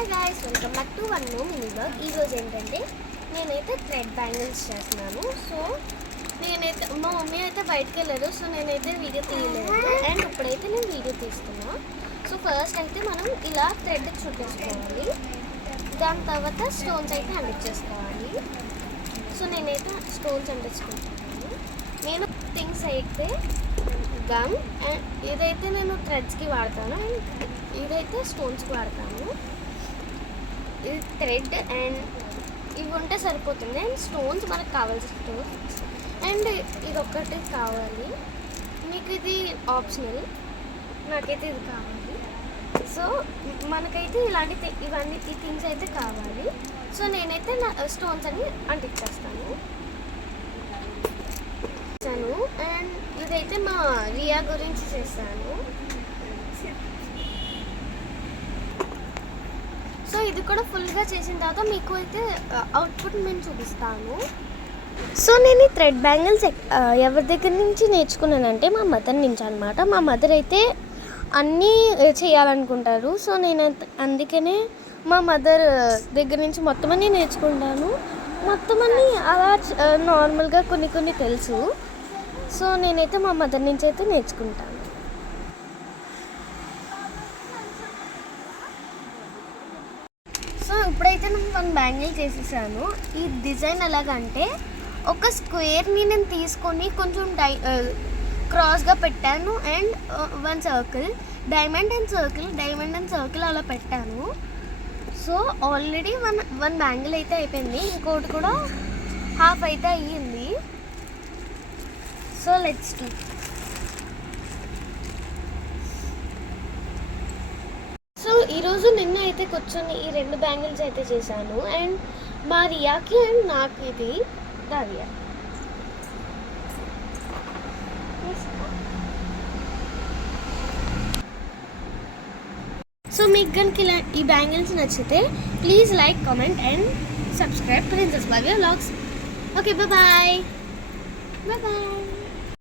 Hi guys, welcome back to one more mini blog. ఈరోజు ఏంటంటే నేనైతే థ్రెడ్ బ్యాంగిల్స్ చేస్తున్నాను. సో నేనైతే మా మమ్మీ అయితే బయటకు వెళ్ళారు, సో నేనైతే వీడియో తీయలేదు. అండ్ ఇప్పుడైతే నేను వీడియో తీస్తున్నా. సో ఫస్ట్ అయితే మనం ఇలా థ్రెడ్ చుట్టేసుకోవాలి, దాని తర్వాత స్టోన్స్ అయితే అంటించేసుకోవాలి. సో నేనైతే స్టోన్స్ అంటించుకుంటాను. నేను థింగ్స్ అయితే గమ్ అండ్ ఇదైతే నేను థ్రెడ్స్కి వాడతాను, అండ్ ఇదైతే స్టోన్స్కి వాడతాను. ఇది థ్రెడ్ అండ్ ఇవి ఉంటే సరిపోతుంది. అండ్ స్టోన్స్ మనకు కావాల్సిన స్టోన్స్, అండ్ ఇది ఒక్కటి కావాలి. మీకు ఇది ఆప్షనల్, నాకైతే ఇది కావాలి. సో మనకైతే ఇవన్నీ ఈ థింగ్స్ అయితే కావాలి. సో నేనైతే నా స్టోన్స్ అని అంటించేస్తాను. అండ్ ఇదైతే మా రియా గురించి చేస్తాను. సో ఇది కూడా ఫుల్గా చేసిన తర్వాత మీకు అయితే అవుట్పుట్ నేను చూపిస్తాను. సో నేను ఈ థ్రెడ్ బ్యాంగిల్స్ ఎవరి దగ్గర నుంచి నేర్చుకున్నానంటే మా మదర్ నుంచి అనమాట. మా మదర్ అయితే అన్నీ చేయాలనుకుంటారు. సో నేను అందుకనే మా మదర్ దగ్గర నుంచి మొత్తం అన్నీ నేర్చుకుంటాను. మొత్తం అన్నీ అలా నార్మల్గా కొన్ని తెలుసు. సో నేనైతే మా మదర్ నుంచి అయితే నేర్చుకుంటాను. సో ఇప్పుడైతే నేను 1 బ్యాంగిల్ చేసేసాను. ఈ డిజైన్ ఎలాగంటే ఒక స్క్వేర్ని నేను తీసుకొని కొంచెం క్రాస్గా పెట్టాను, and 1 circle, diamond and circle అలా పెట్టాను. సో ఆల్రెడీ వన్ బ్యాంగిల్ అయితే అయిపోయింది, ఇంకోటి కూడా హాఫ్ అయితే అయ్యింది. So let's do. సో ఈరోజు నిన్న అయితే కూర్చొని ఈ 2 బ్యాంగిల్స్ అయితే చేశాను. అండ్ మా రియాకి అండ్ నాకు ఇది దారియా. సో మీకు కనుక ఈ బ్యాంగిల్స్ నచ్చితే please like, comment and subscribe princess Bhavya vlogs. Okay, bye.